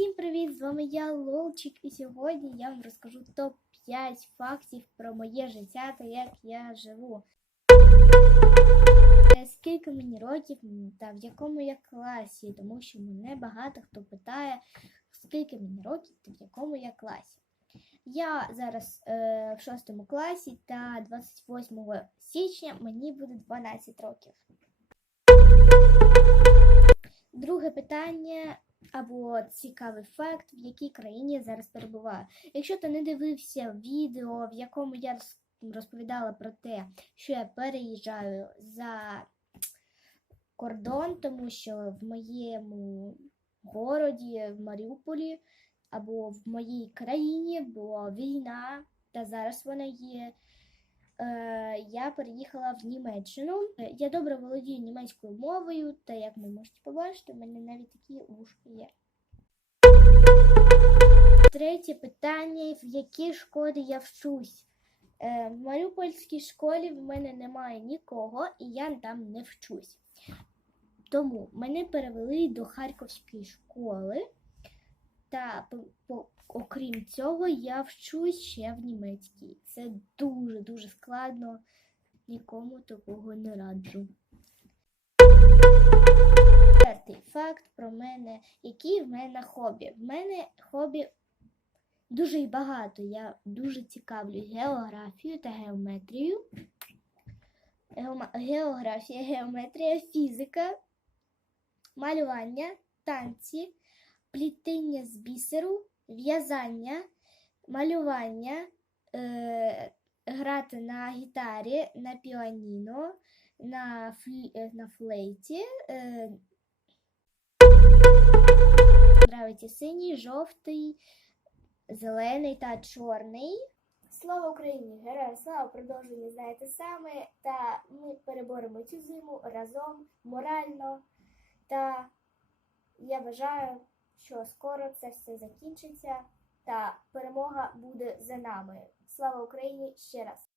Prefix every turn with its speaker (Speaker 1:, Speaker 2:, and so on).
Speaker 1: Всім привіт! З вами я Лолчик, і сьогодні я вам розкажу топ-5 фактів про моє життя та як я живу. Е, Скільки мені років та в якому я класі, тому що мене багато хто питає, скільки мені років та в якому я класі. Я зараз е, в 6 класі та 28 січня мені буде 12 років. Друге питання або цікавий факт, в якій країні я зараз перебуваю. Якщо ти не дивився відео, в якому я розповідала про те, що я переїжджаю за кордон, тому що в моєму городі, в Маріуполі або в моїй країні була війна, та зараз вона є. Е, Я переїхала в Німеччину. Е, Я добре володію німецькою мовою, та як ви можете побачити, у мене навіть такі вушки є. Третє питання: в якій школі я вчусь? Е, В Маріупольській школі в мене немає нікого, і я там не вчусь. Тому мене перевели до Харківської школи. Та окрім цього, я вчусь ще в німецькій. Це дуже-дуже складно. Нікому такого не раджу. Четвертий факт про мене, які в мене хобі. В мене хобі дуже багато. Я дуже цікавлюсь географією та геометрією. Географія, геометрія, фізика, малювання, танці, плітіння з бісеру, в'язання, малювання, е, грати на гітарі, на піаніно, на, флі, е, на флейті. Е, нравиться синій, жовтий, зелений та чорний. Слава Україні! Героям слава! Продовження знаєте саме. Та ми переборемо цю зиму разом морально. Та я бажаю, що скоро це все закінчиться та перемога буде за нами. Слава Україні ще раз!